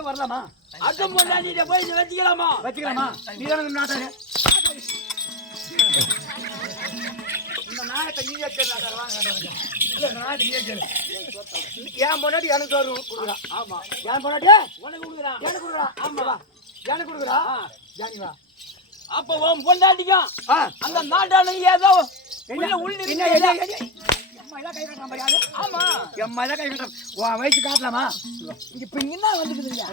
கூட்டு வரலாமா? அக்கம் பொண்டாட்டிட்ட போய் வச்சுக்கலாமா? வச்சுக்கலாமா? நீ தானே நாட்டாரு. இந்த நாயத்தை நீ என் பொண்டாட்டி எனக்கு கொடுக்குறான். ஆமா என் பொண்டாட்டி உனக்கு கொடுக்குறான். எனக்கு கொடுக்குறான். ஆமாவா எனக்கு கொடுக்குறா. ஜானிவா அப்ப உன் பொண்டாட்டிக்கும் அந்த நாட்டான ஏதோ ஆமா எம்மா கை கட்டுறேன். உன் வயசு காட்டலாமா? இப்ப என்ன வந்துக்குதுங்க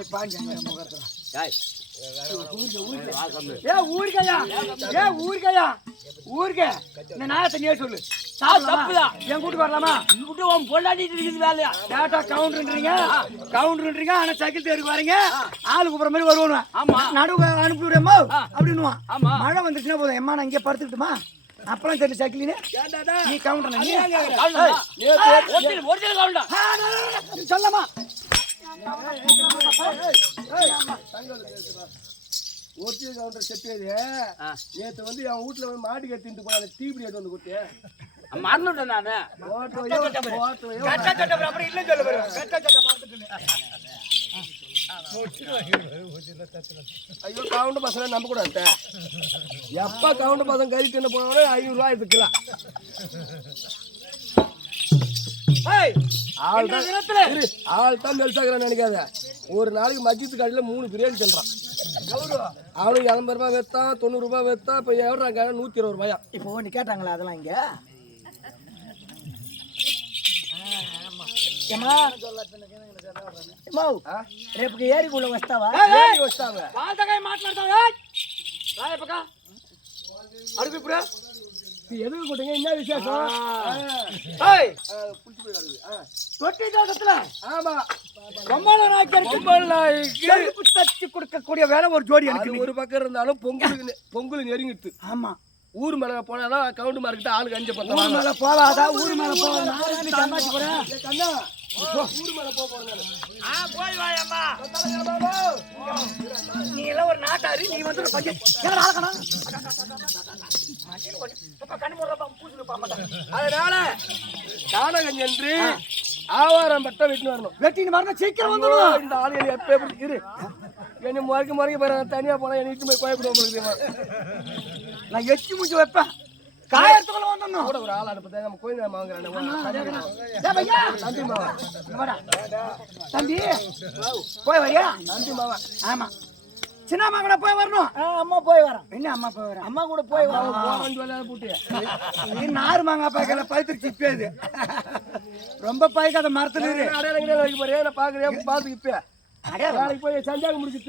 முகத்துல ஊருக்கே இந்த நாயத்தை நீ சொல்லு. தப்புதான். என் கூட்டு வரலாமா? உன் பொண்டாட்டிட்டு இருக்குது வேலையா? டேட்டா கவுண்டர்ன்றீங்க ஆனா சைக்கிள் தேருக்கு வரீங்க. ஆளு கூப்பிடுற மாதிரி வருவான். ஆமா நடுவு அனுப்பிவிடுமா அப்படின்னுவான். ஆமா மழை வந்துச்சுன்னா போதும். எம்மா நான் இங்கே படுத்துக்கிட்டுமா? அப்பெல்லாம் தெரியல சைக்கிள் நீ கவுண்டர் சொல்லமா? ஒரிஜினல் கவுண்டர் செப்பேது நேற்று வந்து என் வீட்டுல வந்து மாட்டு கத்திட்டு போன டீபி எடுத்து வந்து கொடுத்து மறந்துட்டேன் நானு. ஐயோ கவுண்டர் பசங்க நம்ப கூடாது. எப்ப கவுண்டர் பசங்க கறி தின்ன போனாலும் 500 ரூபாய் எடுத்துக்கலாம். ஆள் தான் மெல்சாக்கிறான் நினைக்காத. ஒரு நாளைக்கு மஜ்ஜித்து கடையில 3 பிரியாணி தின்றான். அவனுக்கு 80 ரூபாய் வைத்தான், 90 ரூபாய் வைத்தான். இப்ப எவ்வளோ 120 ரூபாயா? இப்போ நீ கேட்டாங்களா அதெல்லாம் இங்க? రేపు ఏరి కూడా వస్తావా? అడుగు ఇప్పుడు எதுக்கு கூட்டீங்க? என்ன விசேஷம்? கொடுக்கக்கூடிய வேலை ஒரு ஜோடி எனக்கு. ஒரு பக்கம் இருந்தாலும் பொங்கல் நெருங்கிட்டு. ஆமா ஊர் மேல போனாதான் கவுண்ட் மார்க்கிட்ட ஆளுக்கு 5 10 ஊர் மேல போவாதா? ஊர் மேல போறேன். ஊர் மேல போறேன். நீ எல்லாம் ஒரு நாட்டாரு. நீ வந்து அதனால கானகம் என்று ஆவாரம் பட்டம் வெட்டின்னு வரணும். வெட்டின்னு வரணும். சீக்கிரம் வந்துடும். இந்த ஆளுகள் எப்ப எப்படி இரு என்ன முறைக்கு போற தனியா போனா என்ன இட்டு போய் கோயப்படுவோம். நான் எச்சி முடிச்சு வைப்பேன். காயத்துக்குள்ள வந்துடணும். கூட ஒரு ஆள் அனுப்பதே நம்ம கோயில் வாங்குறாங்க. தம்பி போய் வரியா? நன்றி மாவா. ஆமா சின்னம்மா கூட போய் வரணும். அம்மா போய் வரேன். என்ன அம்மா போய் வரேன்? அம்மா கூட போய் வரேன். போட்டு நீ நாறு மாங்கா பாய்க்கல பழுத்து சிப்பேது. ரொம்ப பாய்க்காத மரத்துல அடையாளங்களே வைக்க போறேன். நான் பாக்குறேன் பாத்து இப்ப நாளைக்கு போய் சஞ்சாகம் முடிச்சு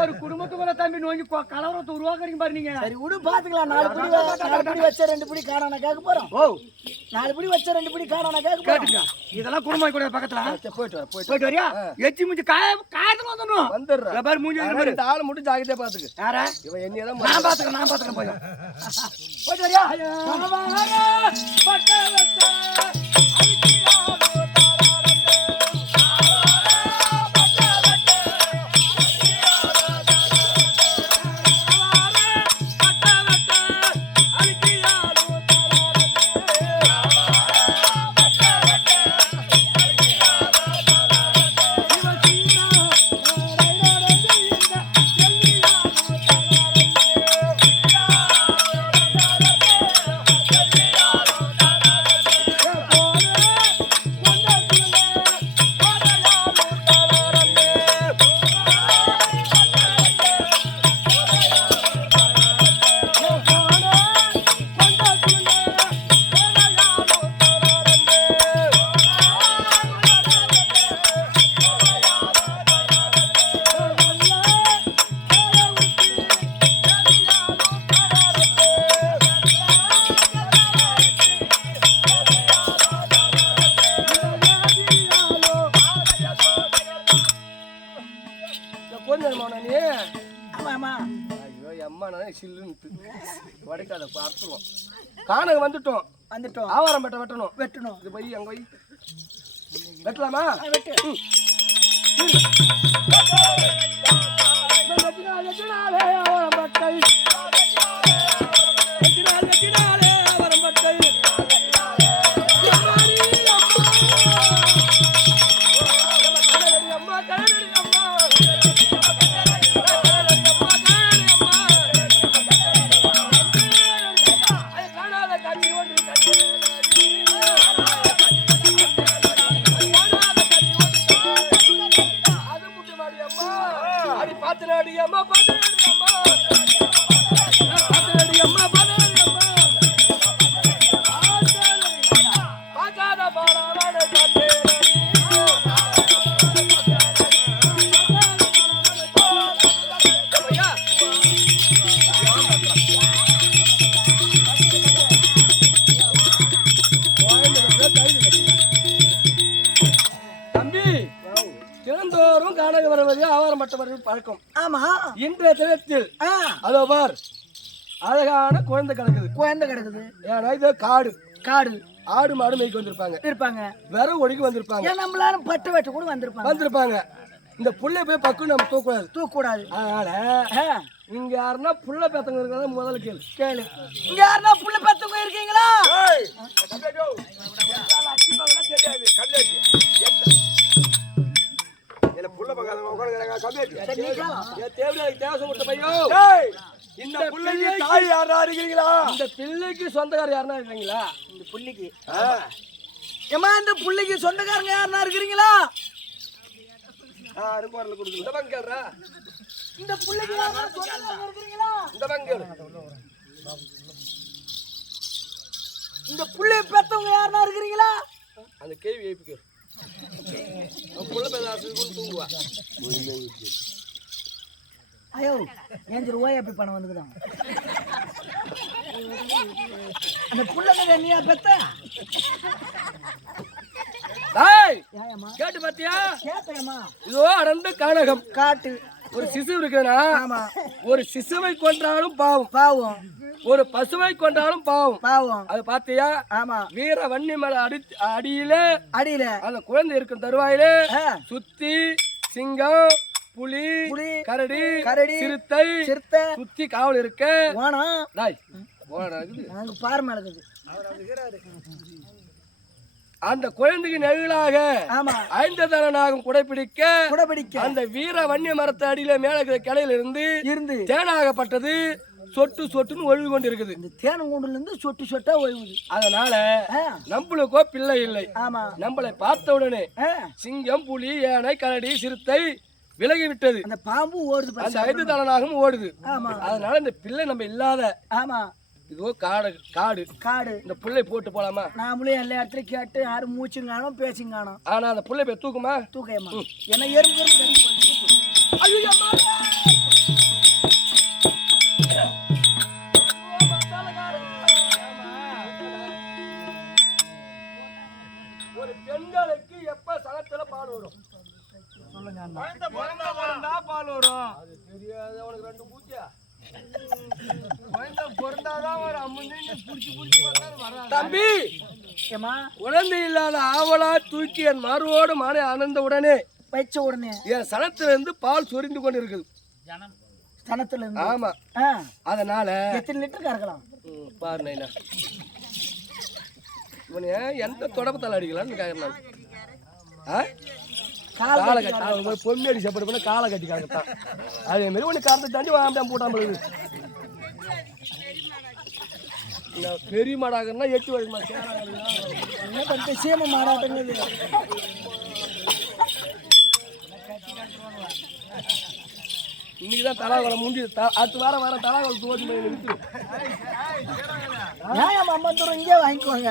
ஒரு குடும்பத்துக்குள்ள தம்பி நோங்கி கலவரத்தை உருவாக்குறீங்க பாரு. நீங்க சரி விடு பாத்துக்கலாம். 4 பிடி வச்ச 2 பிடி காணான கேட்க போறோம். 4 பிடி வச்ச 2 பிடி காணான கேட்க. இதெல்லாம் குடும்பம் கூட பக்கத்துல போயிட்டு வரியா? எச்சி மூஞ்சி காயத்துக்கு வந்துடணும். வந்துடுறேன் பாரு மூஞ்சி இந்த ஆள் மட்டும் ஜாக்கிரதையா பாத்துக்கு. யாரா இவன் என்னதான் நான் பாத்துக்கிறேன். போயிட்டு வரியா? கானகம் வந்துட்டோம். ஆவாரம் வெட்டணும். இது போய் அங்க போய் வெட்டலாமா? வெட்டு. எல்லோரும் காணக வருவது ஆவாரப்பட்டவர்கள் பழக்கம். ஆமா. இன்றைய தினத்தில் அதோ பார் அழகான குழந்தை கிடக்குது. ஏன்னா இது காடு ஆடு மாடு மேய்க்கு வந்திருப்பாங்க. வேற ஒழுகி வந்திருப்பாங்க. நம்மளால பட்டு வெட்டு கூட வந்திருப்பாங்க. இந்த புள்ளை போய் பக்கம் நம்ம தூக்கூடாது. அதனால இங்க யாருன்னா புள்ள பெத்தவங்க இருக்கிறத முதல்ல கேளு. இங்க யாருன்னா புள்ள பெத்தவங்க இருக்கீங்களா? இந்த பிள்ளைக்கு சொந்தக்காரர் யாருன்னா இருக்கீங்களா? இந்த புள்ளிக்கு ஏமா இந்த புள்ளிக்கு சொந்தக்காரங்க யாருன்னா இருக்கிறீங்களா? இந்த பங்கேறா இந்த புள்ளிக்கு யாருன்னா சொந்தக்காரங்க இருக்கிறீங்களா? இந்த பங்கேற இந்த புள்ளை பெத்தவங்க யாருன்னா இருக்கிறீங்களா? அந்த கேள்வி ஏபிக்கு புள்ள பேசாசுக்கு தூங்குவா. ஐயோ ஏஞ்சு ரூபாய் எப்படி பணம் வந்துக்குதான் அந்த புள்ளை நீயா பெத்த கேட்டு பாத்தியா? கேட்டேம்மா. இதோ அடர்ந்த கானகம் காட்டு ஒரு சிசு இருக்குன்னா ஒரு சிசுவை கொன்றாலும் பாவம் ஒரு பசுவை கொன்றாலும் பாவம். அது பாத்தியா? ஆமா. வீர வன்னி மலை அடியில அந்த குழந்தை இருக்கும் தருவாயில சுத்தி சிங்கம் புலி கரடி சிறுத்தை சுத்தி காவல் இருக்க பாரு மேலது அந்த குழந்தைக்கு நெகிழாக 5 தலனாகும் குடைபிடிக்க அந்த வீர வன்னிய மரத்து அடியில மேல கிளையில இருந்து தேனாகப்பட்டது சொட்டு சொட்டுன்னு ஒழுகு கொண்டு இருக்குது. இந்த தேனங்கூண்டுல இருந்து சொட்டு சொட்டா ஒழுகுது. அதனால நம்மளுக்கோ பிள்ளை இல்லை. நம்மளை பார்த்த உடனே சிங்கம் புலி யானை கரடி சிறுத்தை விலகி விட்டது. அந்த பாம்பு ஓடுது. அந்த 5 தலனாகவும் ஓடுது. அதனால இந்த பிள்ளை நம்ம இல்லாத இதோ காடு இந்த புள்ளை போட்டு போலாமா? நாமளே எல்லா இடத்துலயும் கேட்டு யாரும் மூச்சும் காணும் பேச்சும் காணும். ஆனா அந்த புள்ளை போய் தூக்குமா? தூக்கமா என்ன எறும்பு ஒரு பெண்களுக்கு எப்ப சனத்துல பால் வரும் சொல்லுங்க. பால் வரும் அது தெரியாது உனக்கு. 2 பூச்சியா தம்பி குழந்தை இல்லாத ஆவலா தூக்கி என் மறுவோடு மானை அணர்ந்த உடனே வச்ச உடனே என் சனத்துல இருந்து பால் சொரிந்து கொண்டு இருக்குது. சனத்துல இருந்து? ஆமா. அதனால எத்தனை லிட்டர் கறக்கலாம் பாரு நைனா. இவனு எந்த தொடப்பத்தால் அடிக்கலான்னு கேட்கறான். காலை கட்டி பொம்மி அடி சாப்பாடு பண்ண காலை கட்டி காக்கத்தான். அதே மாதிரி ஒன்று கறந்து தாண்டி வாண்டாம் போட்டாமல் பெரிய மாடாகன்னா 8 வருஷமா என்ன பண்ணிட்டு சேம மாடாட்டங்குது. இன்னைக்குதான் தலாவரம் முடிஞ்சு அடுத்த வாரம் வர தலாவரம் தோதி விட்டு அம்மா தூரம் இங்கே வாங்கிக்குவாங்க.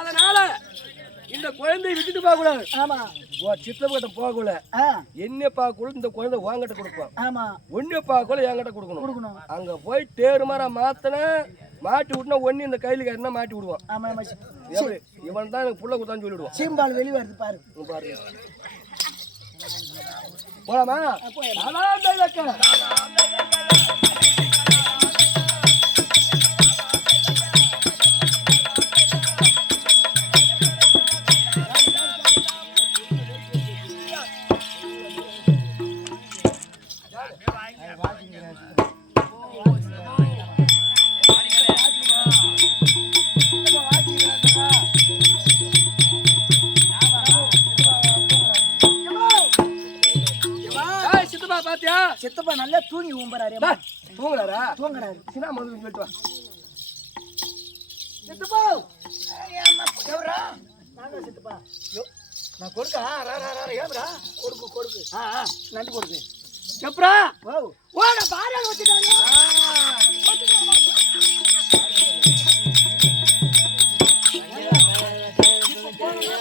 அதனால இந்த குழந்தையை விட்டுட்டு போக கூடாது. ஆமா. சித்தப்பட்ட போகல என்ன பார்க்கல இந்த குழந்தை வாங்கிட்ட கொடுப்போம். ஆமா. ஒன்னு பார்க்கல என்கிட்ட கொடுக்கணும். அங்க போய் தேரு மரம் மாத்தின மாட்டி விட்டுனா ஒன்னு இந்த கையில கட்டினா மாட்டி விடுவான். இவன் தான் எனக்கு புள்ள குத்தான்னு சொல்லிடுவான். சீம்பால் வெளியே வருது பாரு. பாருங்க போலாமா? சித்தப்பா நல்லா தூங்கி ஊம்பறாரு. தூங்குறாரு. சின்ன மருந்து சொல்லிட்டு வா. சித்தப்பா எவரா? நாங்க சித்தப்பா. நான் கொடுக்க ஏப்ரா கொடுக்கு. நண்டு கொடுக்கு. எப்பரா? ஓட பாரல வச்சிட்டாரு.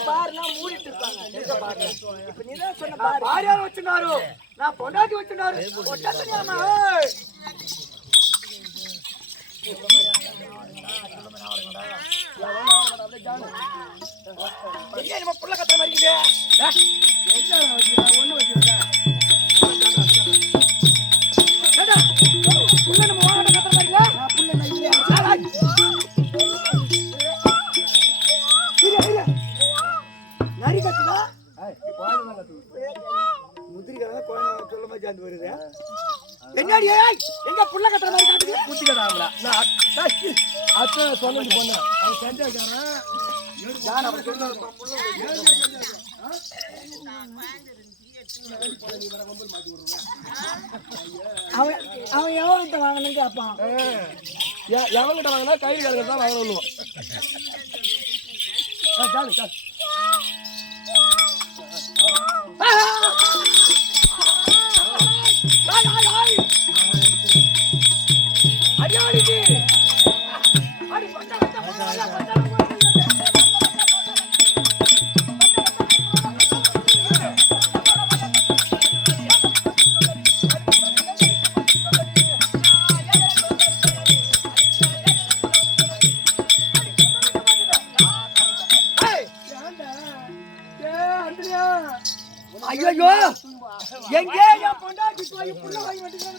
பாரெல்லாம் மூடிட்டு இருப்பாங்க. இப்ப நீதான் சொன்ன பார் யார் வச்சினாரு? நான் பொண்டாட்டி வச்சினாரு. ஒட்டத்தனியாமா புள்ள கத்துற மாதிரி நரி கத்துதா குழந்தை கத்துது. முதிரிக்காக குழந்தை சொல்ல மாதிரி சேர்ந்து வருது என்னடி எங்க புள்ள கத்துற மாதிரி காட்டுது குத்தி கதாங்களா அத்தை சொன்னது பொண்ணு அவன் செஞ்சாக்காரன் யார் அப்படி சொன்னது அவன் எவ்வளவு வாங்கணும்னு கேட்பான் எவங்கிட்ட வாங்கினா கையில் கலங்க தான் வாங்கணும் ஐயோ எங்கே என் பொண்டாட்டி போய் புள்ள வாங்கி வந்துட்டேன்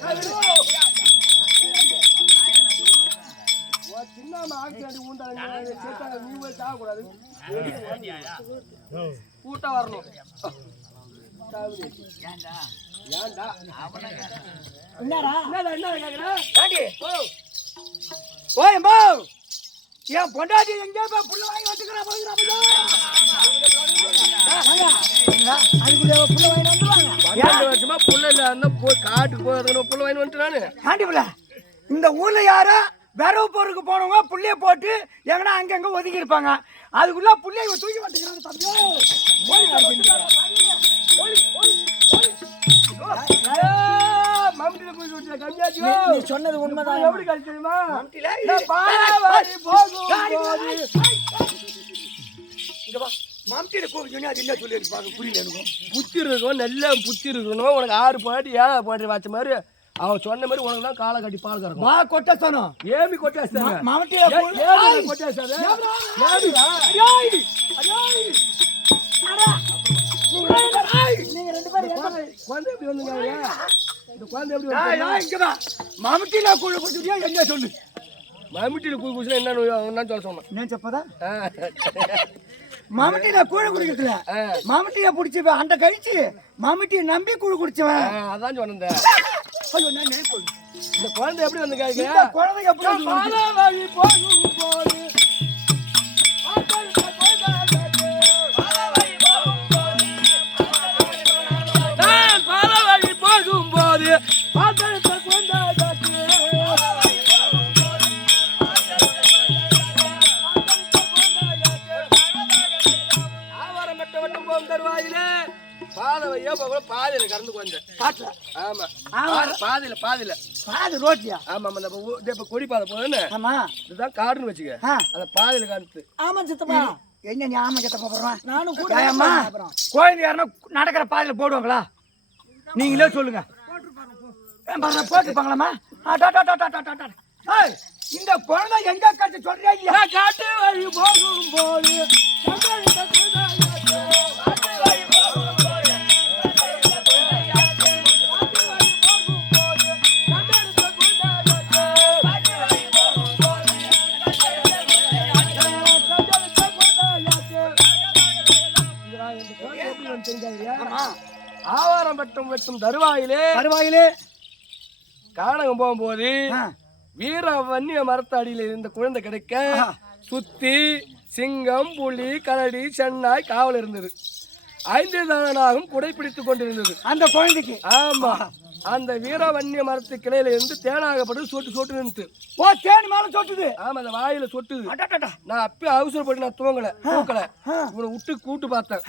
சின்ன ஆக்சிடென்ட் ஊண்டாங்க நீ போய் சாகக்கூடாது கூட்ட வரணும் ஏன்டா என்னடா என்ன கேக்குறேன் ஓய் அம்மா என் பொண்டாட்டி எங்கே போய் புள்ள வாங்கி வந்துக்கிறான் அதுக்குள்ள புள்ள வாங்கி வந்துருவாங்க 12 வருஷமா புள்ள இல்ல போய் காட்டுக்கு போய் புள்ள வாங்கி வந்துட்டு நானு ஆண்டிப்புல இந்த ஊர்ல யாரோ விரவு போருக்கு போனவங்க புள்ளைய போட்டு எங்கன்னா அங்கங்க ஒதுக்கி இருப்பாங்க அதுக்குள்ள புள்ளைய தூக்கி வந்துக்கிறாங்க மம்டில போய் சொல்லிட்டு கம்மியாச்சு நீ சொன்னது உண்மைதான் எப்படி கழிச்சு தெரியுமா மம்டியில கோவில் அது என்ன சொல்லி இருப்பாங்க புரியல எனக்கு புத்தி இருக்கணும் நல்ல புத்தி இருக்கணும் உனக்கு 6 பாட்டி 7 பாட்டி வச்ச மாதிரி அவன் சொன்ன மாதிரி உனக்கு தான் காலை கட்டி பால் கறக்கும் வா கொட்டசனம் ஏமி கொட்டாசாரு மம்டியில கொட்டாசாரு நீங்க 2 பேரும் குழந்தை எப்படி வந்துங்க இந்த குழந்தை எப்படி மம்டியில கூழ குடிச்சியா என்ன சொல்லு மம்டியில கூழ் குடிச்சா என்ன சொல்ல சொன்னேன் என்ன చెప్పదా மாமட்டியில கூழ குடிக்கிறதுல மாமட்டிய புடிச்சு அந்த கழிச்சு மாமட்டிய நம்பி கூழ குடிச்சவன் அதான் சொன்னேன் ஐயோ நான் நினைப்பேன் இந்த குழந்தை எப்படி வந்து இந்த குழந்தை எப்படி வழி போகும் போது பாலவழி போகும் போது பாதையில கறந்து கொஞ்சம் காட்டுல ஆமா பாதையில பாது ரோட்டியா ஆமா இப்ப கொடி பாதை போதுன்னு ஆமா இதுதான் காடுன்னு வச்சுக்க அந்த பாதையில கறந்து ஆமா சித்தப்பா என்ன நீ ஆமா சித்தப்பா போடுறான் நானும் கூட கோயில் யாருன்னா நடக்கிற பாதையில போடுவாங்களா நீங்களே சொல்லுங்க போட்டுருப்பாங்களாமா இந்த குழந்தை எங்க கட்டு சொல்றீங்க காட்டு வழி போகும் போது ஆவாரம் வெட்டும் தருவாயிலே காணகம் போகும்போது வீர வன்னிய மரத்தடியில் இருந்த குழந்தை கிடைக்க சுத்தி சிங்கம் புலி கரடி சென்னாய் காவல் இருந்தது 5 தானாகவும் குடைப்பிடித்துக் கொண்டிருந்தது அந்த குழந்தைக்கு ஆமா அந்த வீரவன்னிய மரத்து கிளையில இருந்து தேனாகப்பட்டு சொட்டு நின்று ஓ தேனி மேல சொட்டுது ஆமா அந்த வாயில சொட்டுது நான் அப்பயே அவசரப்பட்டு நான் தூக்கல இவனை விட்டு கூட்டு பார்த்தேன்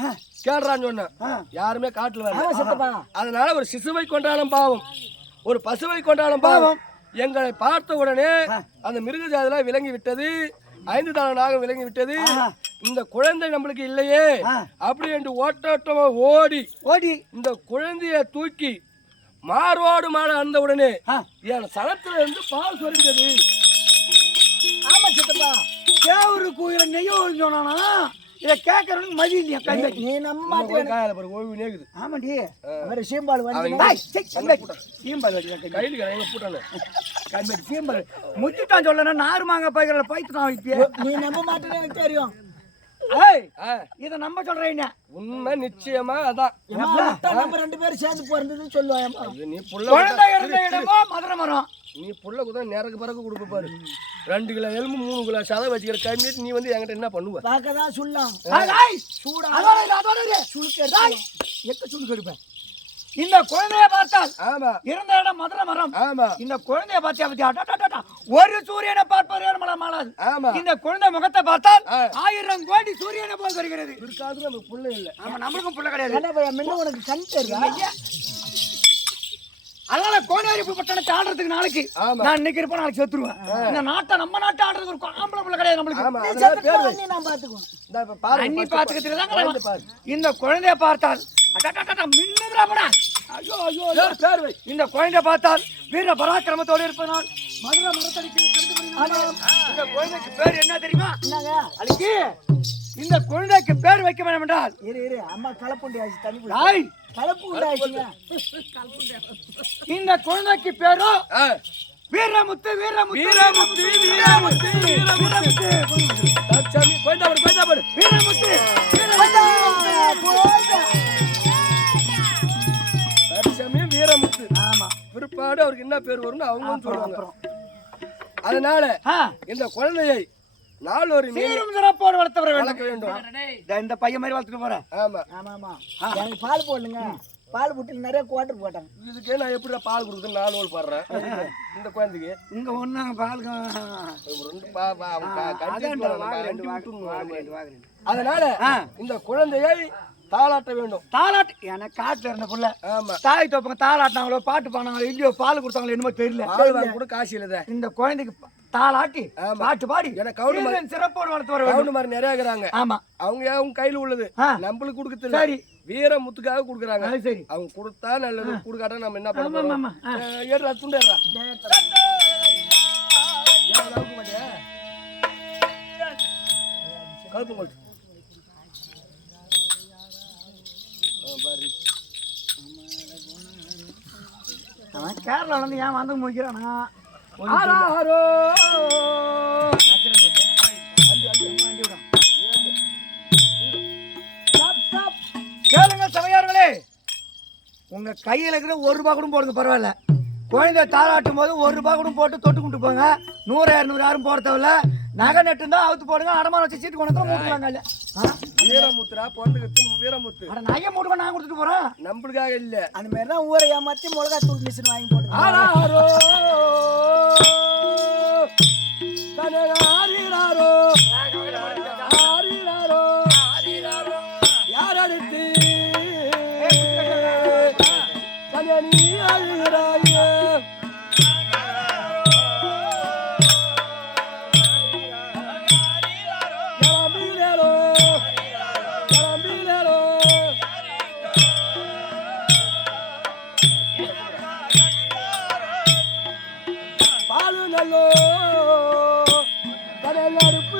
கேடுறான்னு சொன்னேன் யாருமே காட்டுல வரல அதனால ஒரு சிசுவை கொண்டாடும் பாவம் ஒரு பசுவை கொண்டாடும் பாவம் எங்களை பார்த்த உடனே அந்த மிருக ஜாதில விளங்கி விட்டது 5 தானாக விளங்கி விட்டது இந்த குழந்தை நம்மளுக்கு இல்லையே அப்படி என்று ஓட்டோட்டமா ஓடி இந்த குழந்தைய தூக்கி மார்வாடு மாட அந்த உடனே என் சனத்துல இருந்து பால் சொரிந்தது. ஆமா சித்தப்பா தேவரு கோயில நெய்ய சொன்னா இத கேக்குறவனுக்கு மதி இல்லையா கை நீ நம்ம மாட்டேன் காயல பாரு ஓய்வு நேக்குது. ஆமாடி அவரே சீம்பால் வந்து சீம்பால் வச்சு கையில கரையில போட்டானே கம்பெனி சீம்பால் முத்திட்டான் சொல்லனா நாறு மாங்க பைகறல பைத்தான் வைப்பியே நீ நம்ப மாட்டேன்னு எனக்கு தெரியும். இத நம்ம சொல்றேன் உண்மை நிச்சயமா அதான். நம்ம 2 பேரும் சேர்ந்து போறதுன்னு சொல்லுவாங்க. நீ புள்ள குழந்தை இருந்த இடமோ மதுரை மரம். நீ புள்ள கூட நேரக்கு பிறகு கொடுக்க பாரு. 2 கிலோ எலும்பு 3 கிலோ சதை வச்சுக்கிற கம்மிட்டு நீ வந்து என்கிட்ட என்ன பண்ணுவ? பார்க்கதான் சொல்லலாம். சூடா அதோட சுளுக்கு எடுப்பேன். இந்த குழந்தைய பார்த்தால் ஆமா இருந்த இடம் மதுரை மரம். ஆமா இந்த குழந்தைய பார்த்தியா ஒரு சூரியனை பார்ப்பார் மாளாது. ஆமா இந்த குழந்தை முகத்தை பார்த்தால் 1000 கோடி சூரியனை போல் வருகிறது. பிற்காலத்துல நமக்கு புள்ள இல்ல. ஆமா நம்மளுக்கும் புள்ள கிடையாது. முன்ன உனக்கு கண் தெரியுதா? அதனால கோனாரிப்பு பட்டணத்தை ஆடுறதுக்கு நாளைக்கு நான் இன்னைக்கு இருப்பேன், நாளைக்கு செத்துருவேன். இந்த நாட்டை நம்ம நாட்டை ஆடுறதுக்கு ஒரு ஆம்பளை புள்ள கிடையாது நம்மளுக்கு. நான் பாத்துக்குவேன். அண்ணி பாத்துக்கிறதுக்கு இந்த குழந்தைய பார்த்தால் இந்த குழந்தை பார்த்தால் வீர பராக்கிரமத்தோடு இருப்பதனால் மதுரை மரத்தடிக்கு இந்த குழந்தைக்கு பேர் என்ன தெரியுமா? அன்னைக்கு இந்த குழந்தைக்கு பேர் வைக்க வேண்டும் என்றால் இரு அம்மா கலப்புண்டி ஆயிடுச்சு. தண்ணி கலப்புண்டி ஆயிடுச்சுங்க. இந்த குழந்தைக்கு பேரோ வீரமுத்து வீரமுத்து வீரமுத்து வீரமுத்து வீரமுத்து வீரமுத்து வீரமுத்து. ஆமா பிற்பாடு அவருக்கு என்ன பேர் வரும்னு அவங்க சொல்லுவாங்க. அதனால இந்த குழந்தையை நாளொரு சீரும் சிறப்போடு வளர்க்க வேண்டும். இந்த பையன் மாதிரி வளர்த்துட்டு போறேன். ஆமா ஆமா ஆமா எனக்கு பால் போடணுங்க. பால் போட்டு நிறைய குவார்டர் போட்டாங்க. இதுக்கே நான் எப்படி பால் கொடுக்குறது 4 ஓல் பாடுறேன் இந்த குழந்தைக்கு. இங்க ஒண்ணு பால் அதனால இந்த குழந்தையை தாளாட்ட வேண்டும். தாளாட்டு எனக்கு காட்டுல இருந்த புள்ள. ஆமா தாய் தோப்பங்க தாளாட்டினாங்களோ பாட்டு பாடினாங்களோ இல்லையோ பால் கொடுத்தாங்களோ என்னமோ தெரியல. கூட காசு இல்ல. இந்த குழந்தைக்கு தாளாட்டி பாட்டு பாடி எனக்கு சிறப்போடு வளர்த்து வர கவுண்ட் மாதிரி நிறைய இருக்கிறாங்க. ஆமா அவங்க கையில உள்ளது நம்மளுக்கு கொடுக்கறது சரி. வீரமுத்துக்காக கொடுக்குறாங்க. சரி அவங்க கொடுத்தா நல்லது, கொடுக்காட்டா நம்ம என்ன பண்ண? ஏறா துண்டேறா கழுப்பு கொண்டு கேரளா வந்து ஏன் வந்து முடிக்கிறானா? கேளுங்க சபையார்களே, உங்க கையில இருக்கிற 1 ரூபாய் கூட போடுங்க பரவாயில்ல. குழந்தை தாளாட்டும் போது 1 ரூபாய் கூட போட்டு தொட்டு கொண்டு போங்க. 100 200 யாரும் போட தேவையில்ல. நகை நட்டு தான் அவுத்து போடுங்க. அடமான வச்சு சீட்டு கொண்டு மூட்டுவாங்க. வீரமுத்துரா பொண்ணுக்கு வீரமுத்து. நகையை மூட்டுவா நான் கொடுத்துட்டு போறேன். நம்மளுக்காக இல்ல. அந்த மாதிரி தான் ஊரை ஏமாத்தி மிளகா தூள் மிஷின் வாங்கி போட்டு யார் அடுத்து பாலு நல்லோ கடல் அடுப்பு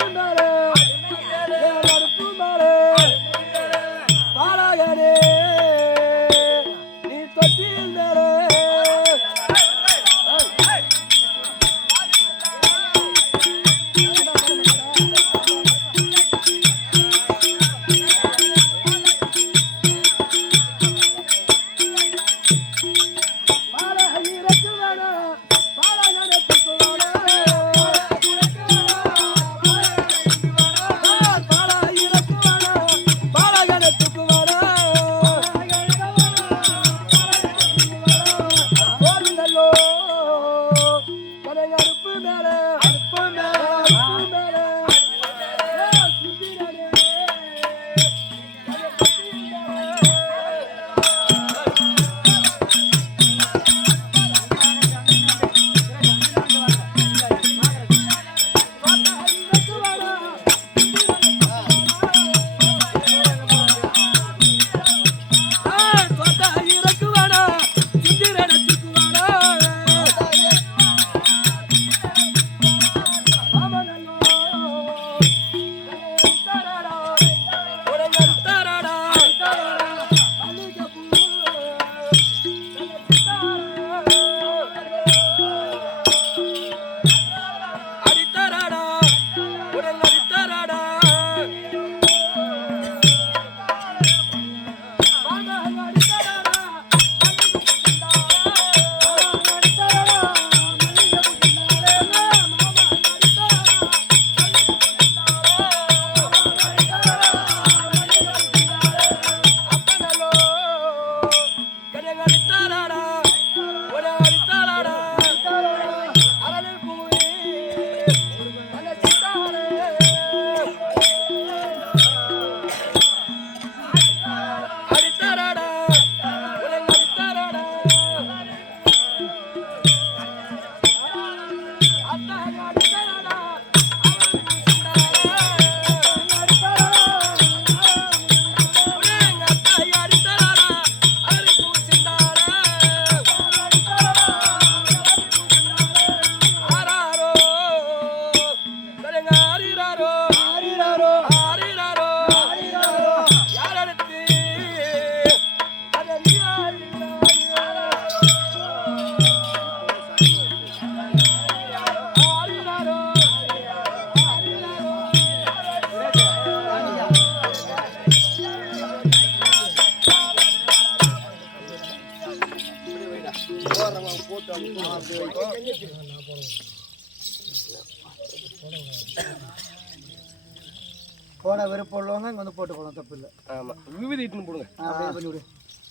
போட விருப்பம் உள்ளவங்க இங்க வந்து போட்டு போகலாம், தப்பு இல்லை. ஆமா, விபூதி இட்டுன்னு போடுங்க. அப்படியே பண்ணி விடு.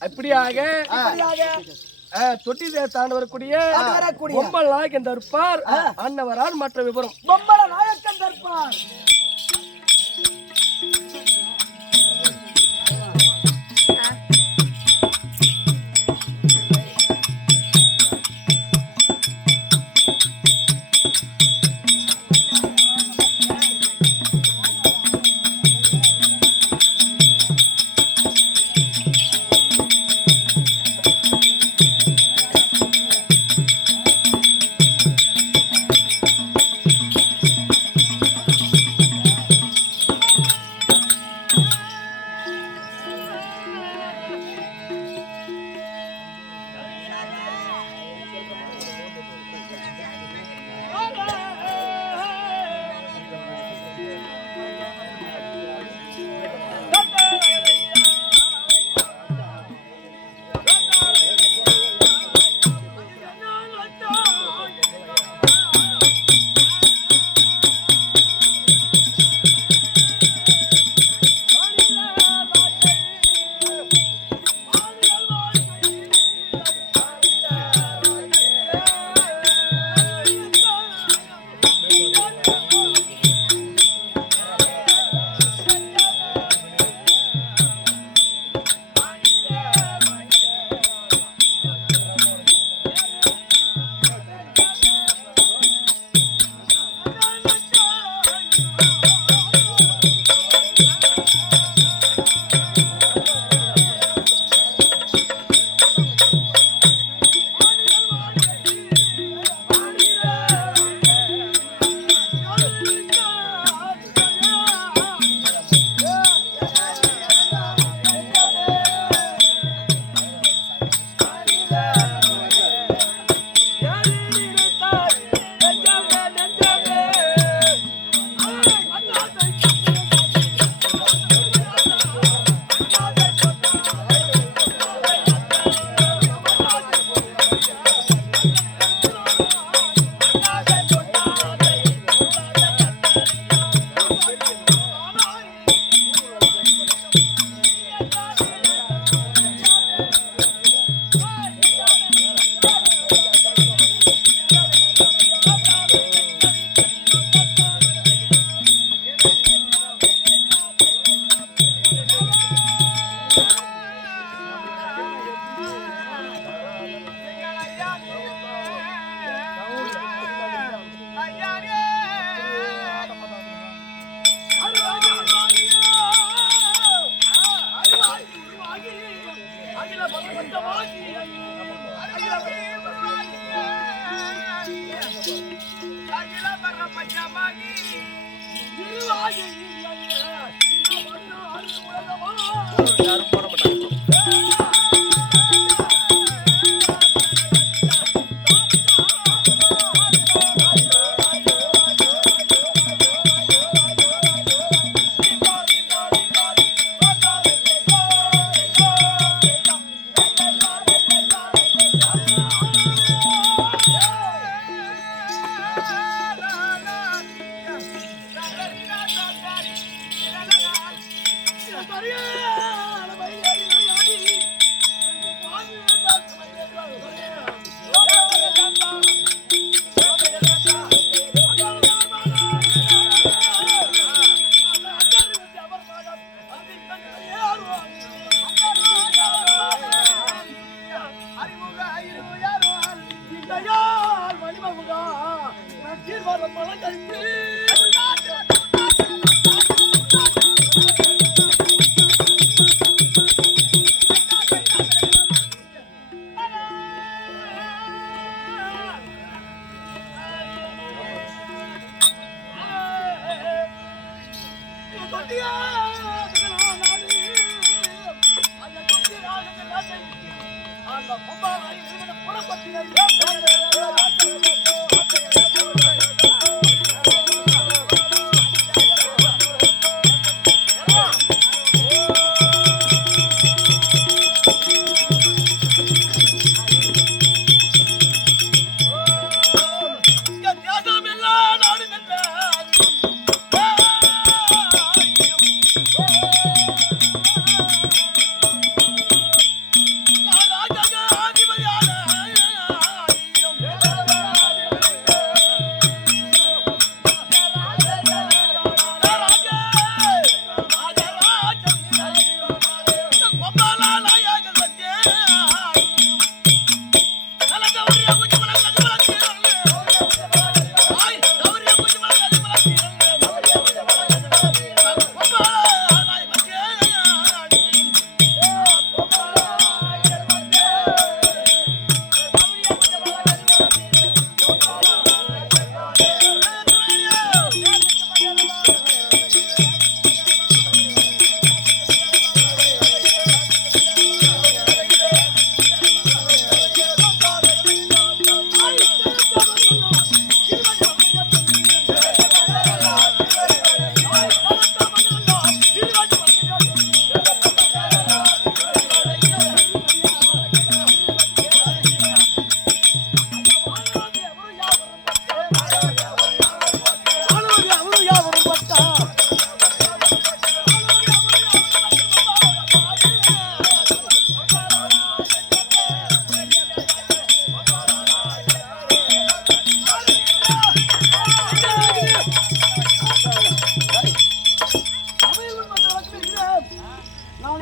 அப்படியாக தொட்டி தாண்ட வரக்கூடிய பொம்பல் நாயக்கன் தற்பார் அன்னவரால் மற்ற விவரம். பொம்பள நாயக்கன் தற்பார்.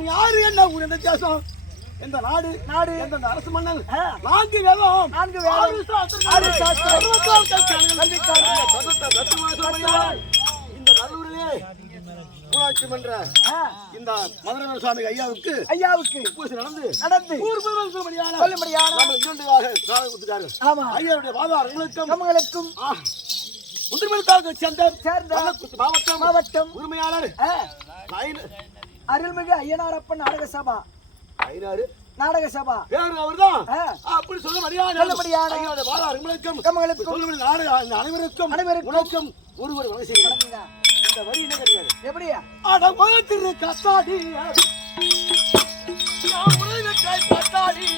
நான் யாரு, என்ன ஊர், எந்த தேசம், எந்த நாடு, எந்த அரசு மன்னன், 4 வேதம், 4 வேதம், 6 சாஸ்திரம், இந்த நல்லூரிலே ஊராட்சி மன்ற இந்த மதுரை சுவாமி ஐயாவுக்கு பூசை நடந்து ஊர் பொதுமக்கள் சொல்லும்படியான நம்ம 2 காலம் கொடுத்துட்டாரு. ஐயாவுடைய வாதாரங்களுக்கும் முந்திரிமலை சேர்ந்த மாவட்டம் உரிமையாளர் அருள்மிகு ஐயனாரப்பன் நாடக சபா பேரு அவர்தான். அப்படி சொல்லும்படியான அனைவருக்கும் ஒருவர் வகை செய்கிறார். இந்த வரி என்ன கேட்கிறாரு? எப்படியா? அட மகத்திரு கத்தாடி கத்தாடி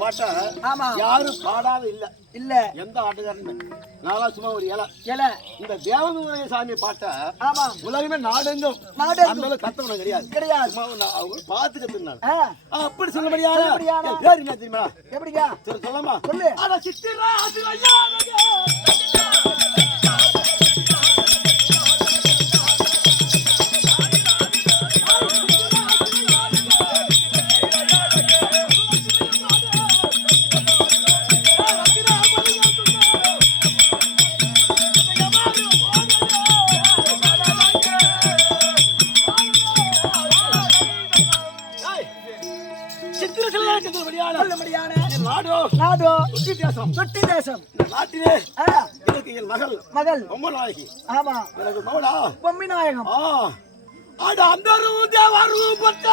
பாட்ட யாரும் பாடாத இல்ல எந்த ஆட்டுக்காரன் நாளா சும்மா ஒரு இலை இந்த தேவனுடைய சாமி பாட்ட உலகமே நாடெங்கும் கத்தவன கிடையாது அவங்க பார்த்து கத்துனாங்க. அப்படி சொல்லும்படியா பேர் என்ன தெரியுமா? எப்படியா சொல்லமா? சொல்லு. தொட்டி தேசம் நாட்டிலே எனக்கு என் மகள் பொம்மநாயகி. ஆமா, எனக்கு மகளா பொம்மி நாயகம். ஆட அந்த தேவரும் பட்ட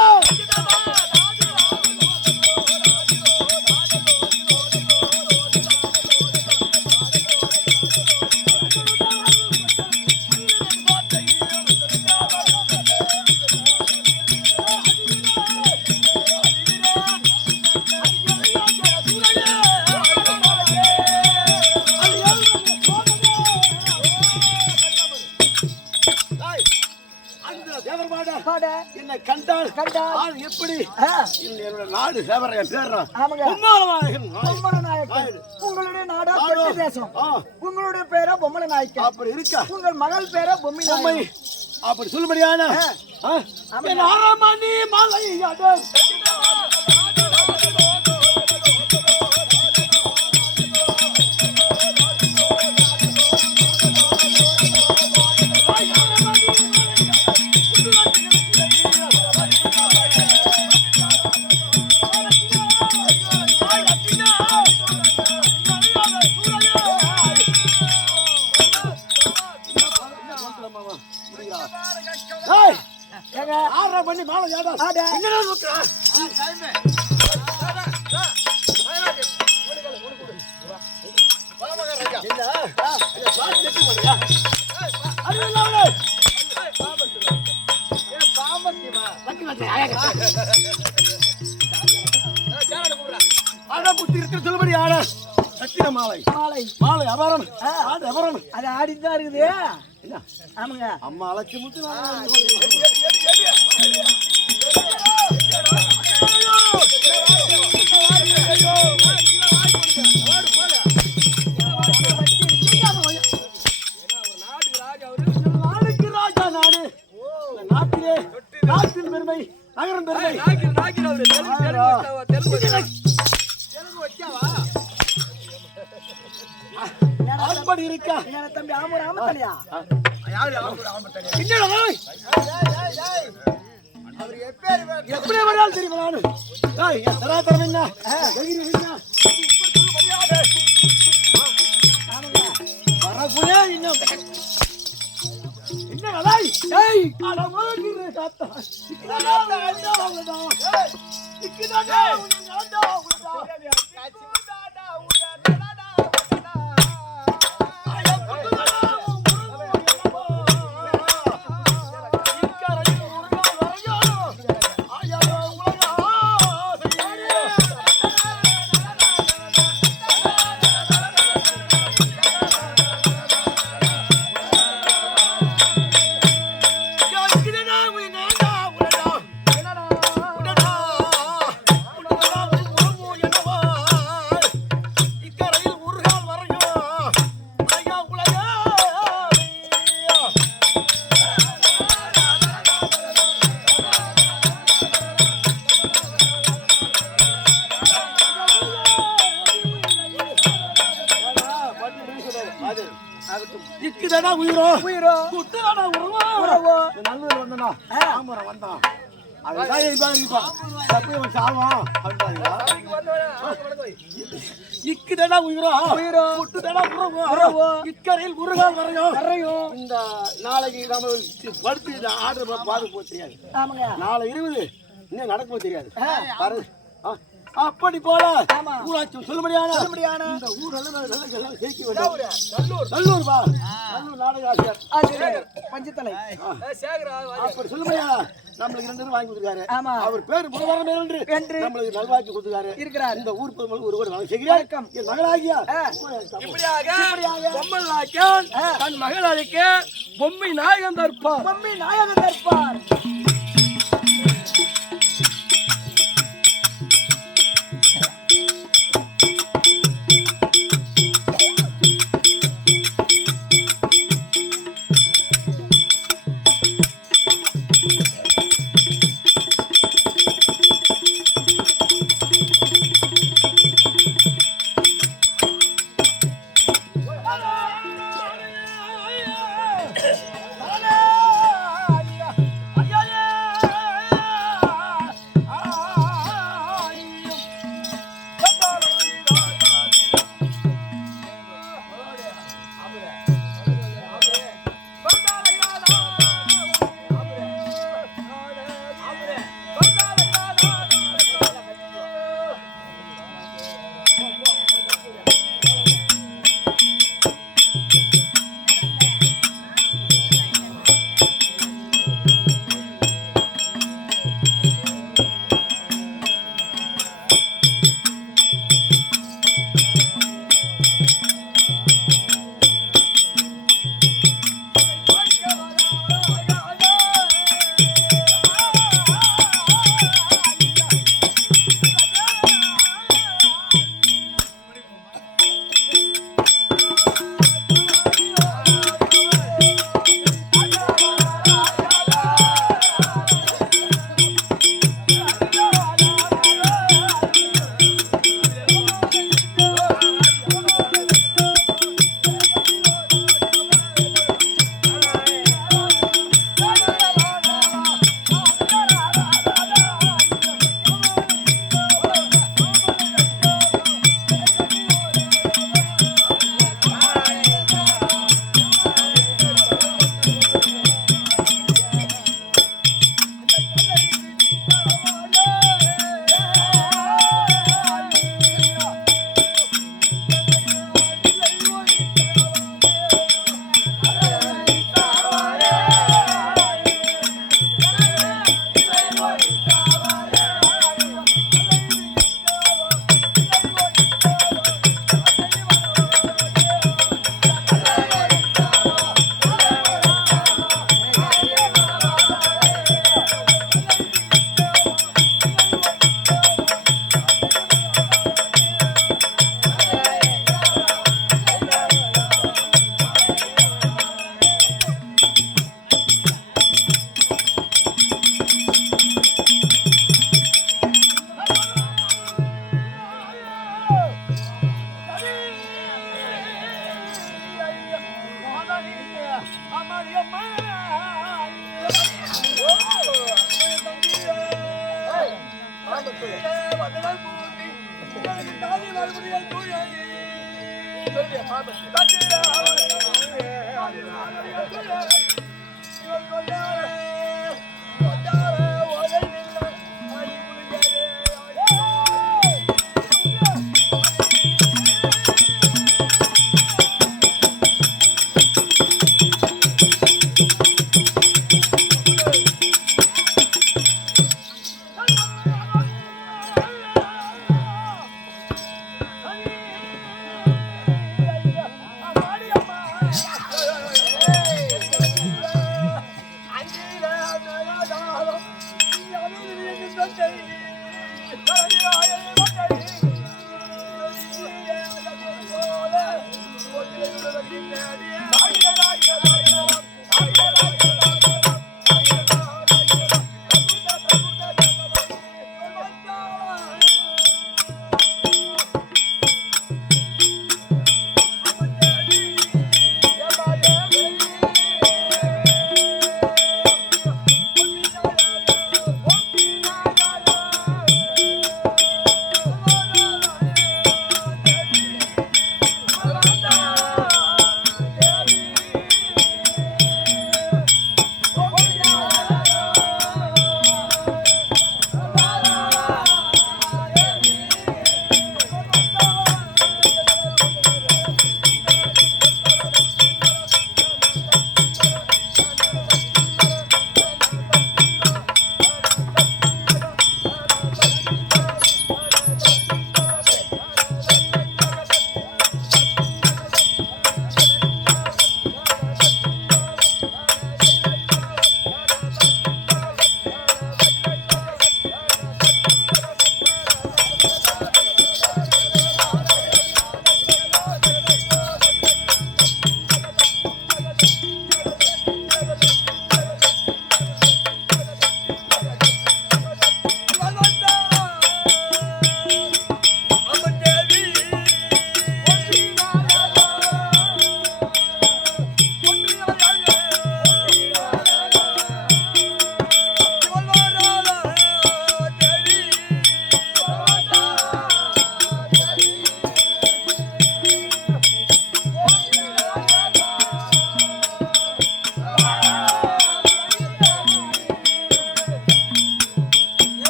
என்னை கண்டால் எப்படி என்னோட நாடு உங்களுடைய நாடா தொட்டி தேசம், உங்களுடைய பேரா பொம்மல நாயக்கன். அப்படி இருக்கா? உங்கள் மகள் பேரா பொம்மி நாயகி. அப்படி சொல்லும்படியான 6 மணி மாலை பண்ணி மாலை சொல்லுபடி ஆட சத்திர மாலை மாலை அபரம் அது ஆடிதான் இருக்குது. ஆமாங்க, அம்மா அழைச்சி முத்து நாட்டின் பெருமை, நகரம் பெருமை. இருக்கா தம்பி? ஆமூர் ஆமத்தலையா? எப்படி வரால் தெரியுமா? தராதரம் என்ன வரக்கூடிய இன்னும் இக்குதாடா உயிரோ உயிரோ குட்டுதாடா உறவோ நல்லூர் வந்தனா ஆமரம் வந்தான் அதுதான் இப்ப இருப்பா தப்பி அவன் சாவான் இக்குதாடா உயிரோ உயிரோ குட்டுதாடா உறவோ உறவோ இக்கரையில் முருகால் வரையும் வரையும் இந்த நாளைக்கு நம்ம படுத்து ஆர்டர் பாது போக தெரியாது ஆமாங்க நாளை 20 இன்னும் நடக்குமோ தெரியாது பாரு அப்படி போல ஊராட்சி சொல்லும்படியான இந்த ஊரெல்லாம் சேர்க்க வேண்டும் நல்லூர் பா நல்லூர் நாடக ஆசிரியர் பஞ்சத்தலை அப்படி சொல்லும்படியா நம்மளுக்கு 2 வாங்கி கொடுத்துருக்காரு அவர் பேர் முருகன் என்று நம்மளுக்கு நல்வாக்கி கொடுத்துருக்காரு இருக்கிறார் இந்த ஊர் பொதுமக்கள் ஒரு நாள் செய்கிறார் என் மகளாகியா இப்படியாக பொம்மல் நாயகன் தன் மகள் அழைக்க பொம்மை நாயகன் தற்பார்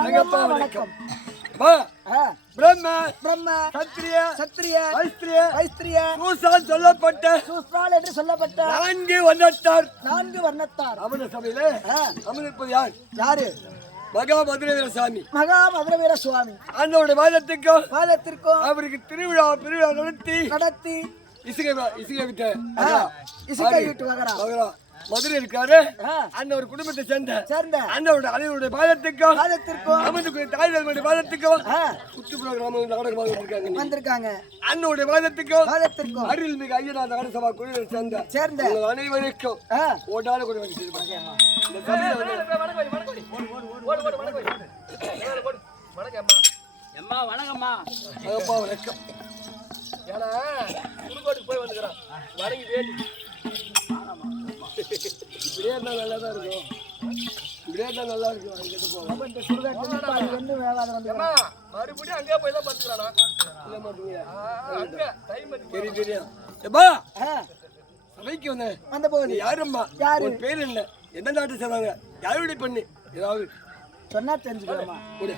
எங்கப்பா வணக்கம். வணக்கம். அப்பா, ஆ, பிரம்ம பிரம்ம சத்திரிய சத்திரிய வைஸ்திரிய வைஸ்திரிய சூசான் சொல்லப்பட்ட சூஸ்ரால் என்று சொல்லப்பட்ட 4 வண்ணத்தார் 4 வர்ணத்தார் அமர சபையிலே அமர்ந்திருப்பது யார்? யாரு? மகா மதுரவீர சாமி. மகா மதுரவீர சுவாமி. ஆண்டவருடைய வாதத்துக்கும் பாதத்திற்கும் அவருக்கு திருவிழா நடத்தி இசுகை விட்டு இசுக்கை விட்டு வகரா மதுரை இருக்காரு. ஆ. அந்த ஒரு குடும்பத்தை சேர்ந்த சேர்ந்த அண்ணனுடைய அனைவருடைய பாதத்துக்கும் பாதத்திற்கும் அமர்ந்து தாய்களுடைய பாதத்துக்கும் ஆ, சுற்றுப்புற கிராம நாடகமாக இருக்காங்க. வந்திருக்காங்க. அண்ணனுடைய பாதத்துக்கும் பாதத்திற்கும் அருள்மிகு ஐயனார் நகர சபா குழுவை சேர்ந்த சேர்ந்த உங்கள் அனைவருக்கும் ஆ, ஓடான குடும்பம் இந்த சபையில வந்து எம்மா வணக்கம்மா. அப்பா வணக்கம். ஏன்னா புதுக்கோட்டுக்கு போய் வந்துக்கிறான் வணங்கி வேண்டி இப்படியே இருந்தா நல்லா தான் இருக்கும். இப்படியே இருந்தா நல்லா இருக்கும். அங்கிட்டு போவோம். இந்த சுடுகாட்டுல பாதி வந்து வேகாத வந்து மறுபடியும் அங்கே போய் தான் பார்த்துக்கிறானா இல்லை மாட்டீங்க அங்கே டைம் தெரியும் தெரியும். எப்பா சபைக்கு வந்தேன் வந்த போது யாரும்மா? யாரு? உன் பேர் என்ன? எந்த நாட்டை சேர்ந்தாங்க? யாருடைய பண்ணி ஏதாவது சொன்னா தெரிஞ்சுக்கலாமா? கூட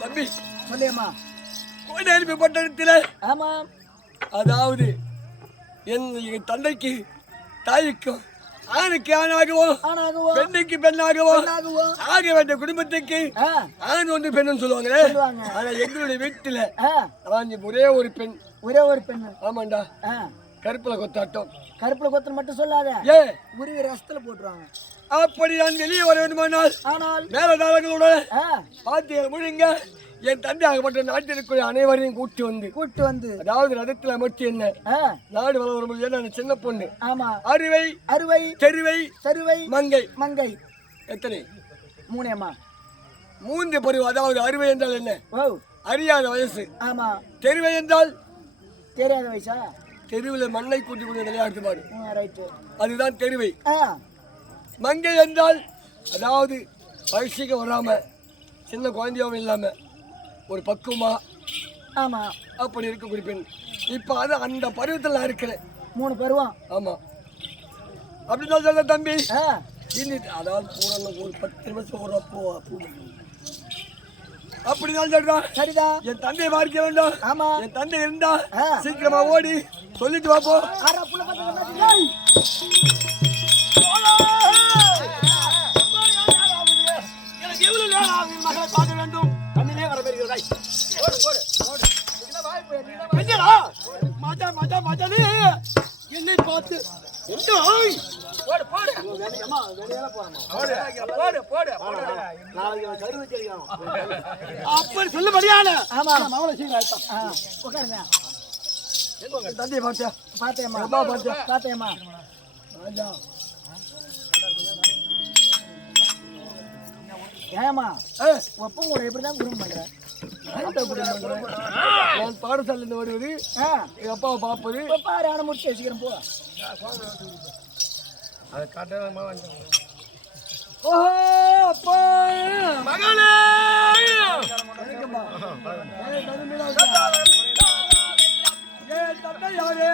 தம்பி சொல்லியம்மா. கோயில்பட்டணத்தில் ஆமா, அதாவது என் தந்தைக்கு தாய்க்கும் ஆணுக்கு ஆணாகவும் ஆனாகுவோம் பெண்ணுக்கு பெண்ணாகவும் ஆனாகுவோம் ஆக வேண்டிய குடும்பத்துக்கு ஆண் ஒன்று பெண்ணுன்னு சொல்லுவாங்களே. சொல்லுவாங்க. ஆனா எங்களுடைய வீட்டுல ஆ, ஒரே ஒரு பெண். ஒரே ஒரு பெண்ணு. ஆமாண்டா. ஆ, கருப்புல கொத்தாட்டம். கருப்புல கொத்தன் மட்டும் சொல்லாத, ஏ உருவி ரசத்துல போட்டுருவாங்க. அப்படி நான் வெளியே வர வேண்டுமானால் ஆனால் மேலதாரங்களோட ஆ, பாத்தியர் முழுங்க என் தந்தை ஆகப்பட்ட நாட்டிற்குரிய அனைவரையும் கூட்டி வந்து அதாவது ரதத்தில் அமர்த்தி என்ன ஆ, நாடு வள வரும்போது நான் சின்ன பொண்ணு ஆமா, அறுவை அறுவை தெருவை சருவை மங்கை மங்கை எத்தனை 3 அம்மா. 3 பருவம். அதாவது அறுவை என்றால் என்ன? ஓ, அறியாத வயசு. ஆமா, தெருவை என்றால் தெரியாத வயசா? தெருவில் மண்ணை கூட்டி கொண்டு விளையாட்டு பாடு, ரைட்டு. அதுதான் தெருவை. ஆ, மங்கை என்றால் அதாவது வயசுக்கு வராம சின்ன குழந்தையாவும் இல்லாம ஒரு பக்குவமா ஆமா, அப்படி இருக்கக்கூடிய பெண். இப்போ அது அந்த பருவத்தில் நான் இருக்கிறேன். 3 பருவம். ஆமா, அப்படிதான் சொல்ல தம்பி. ஆ, இன்னிட்டு அதாவது பூரா ஒரு 10 நிமிஷம் ஒரு பூ அப்படிதான் சொல்றான். சரிதான். என் தந்தையை பார்க்க வேண்டும். ஆமா, என் தந்தை இருந்தா ஆ, சீக்கிரமா ஓடி சொல்லிட்டு வாப்போ. ஆறா புள்ள பாத்து எனக்கு எவ்வளவு நேரம் ஆகும் மகளை பார்க்க வேண்டும்? கண்ணிலே வர பெறுகிறாய். என்னடா? மஜானே என்னை பார்த்து போடு போடு வேலையம்மா வேலையெல்லாம் அப்படி சொல்லுபடியான ஆமா, மகளை சீக்கிரம் ஆ, உட்காருங்க. தந்தையை பார்த்தியா? பாத்தேம்மா, அப்பா பாத்தியா? பாத்தேம்மா. ஏமா ஒப்பம் கூட எப்படிதான் குடும்பம் பண்ற? நான் பாடசாலையில் வருவது, ஆ, எங்க அப்பாவை பார்ப்பது. இப்ப பாரு, ஆன முடிச்சு சீக்கிரம் போ. ஓஹோ அப்பா மகளே தந்தை யாரு?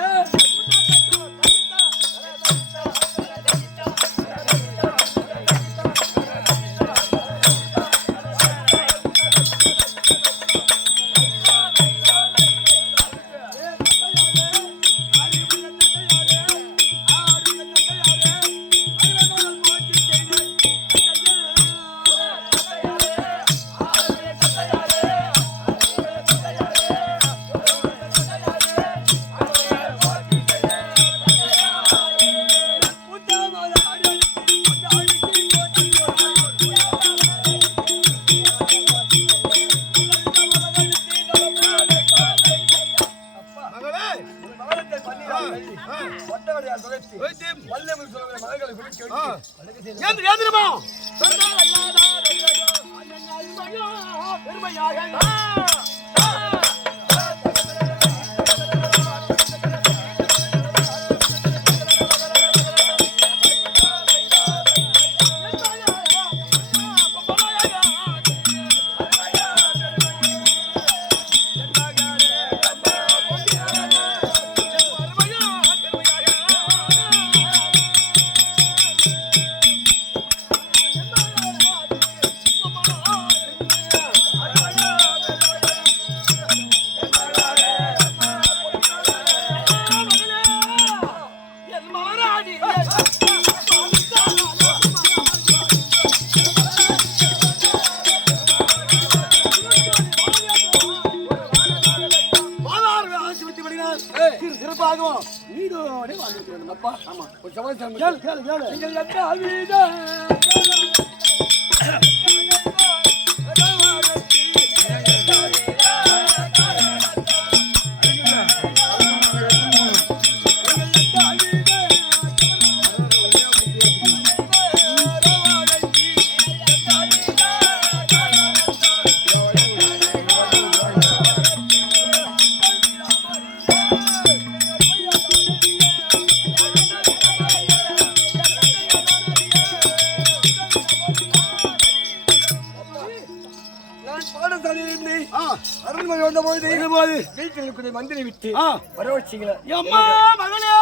சிறப்பாகவும் நீடோட வாழ்ந்துக்கிறேன் அப்பா. ஆமா ஒரு சமாச்சாரம் கேளு கேளு கேளு. நீங்கள் எந்த அவித நான் பாடசாலையிலிருந்து அரண்மனை வந்தபோது வீட்டில் இருக்கிற மந்திரி விட்டு வரவழைச்சிங்களா அம்மா மகளே,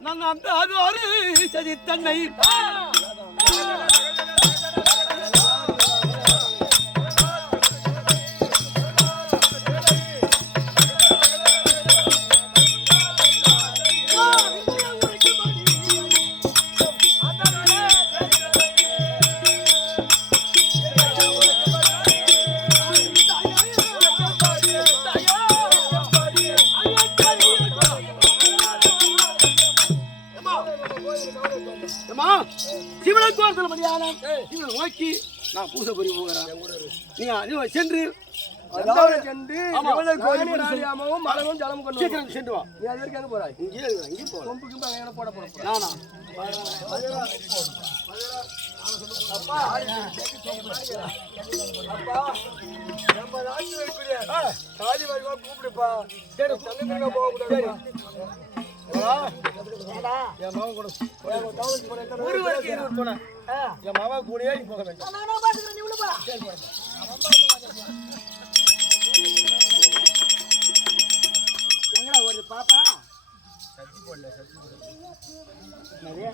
நான் அந்த அது ஒரு சதி தன்னை சிவனை கோரத்தில் மதியானம் சிவனை நோக்கி நான் பூசை புரிய போகிறேன். நீ சென்று அதாவது சென்று ஆமா. இவளை கோயில் ராணியாகவும் மரமும் ஜலம் கொண்டு வா. சீக்கிரம் சென்று வா. நீ அது வரைக்கும் எங்க போறாய்? இங்கே இருக்கிறேன், இங்கே போகிறேன். கொம்பு கிம்பு அங்க எங்கன போட போற நானா நம்ம நாட்டு வைப்பிலே காதி வருவா கூப்பிடுப்பா. சரி தங்கத்துக்கு போக கூடாது. என் மாவன் கூட ஒரு வரைக்கும் இருபது போனேன். என் மாவன் கூடயே நீ போக வேண்டாம். நான் பாத்துக்கிறேன், நீ உள்ள போ. எங்கடா ஒரு பாப்பா சத்தி போடல. என்னது?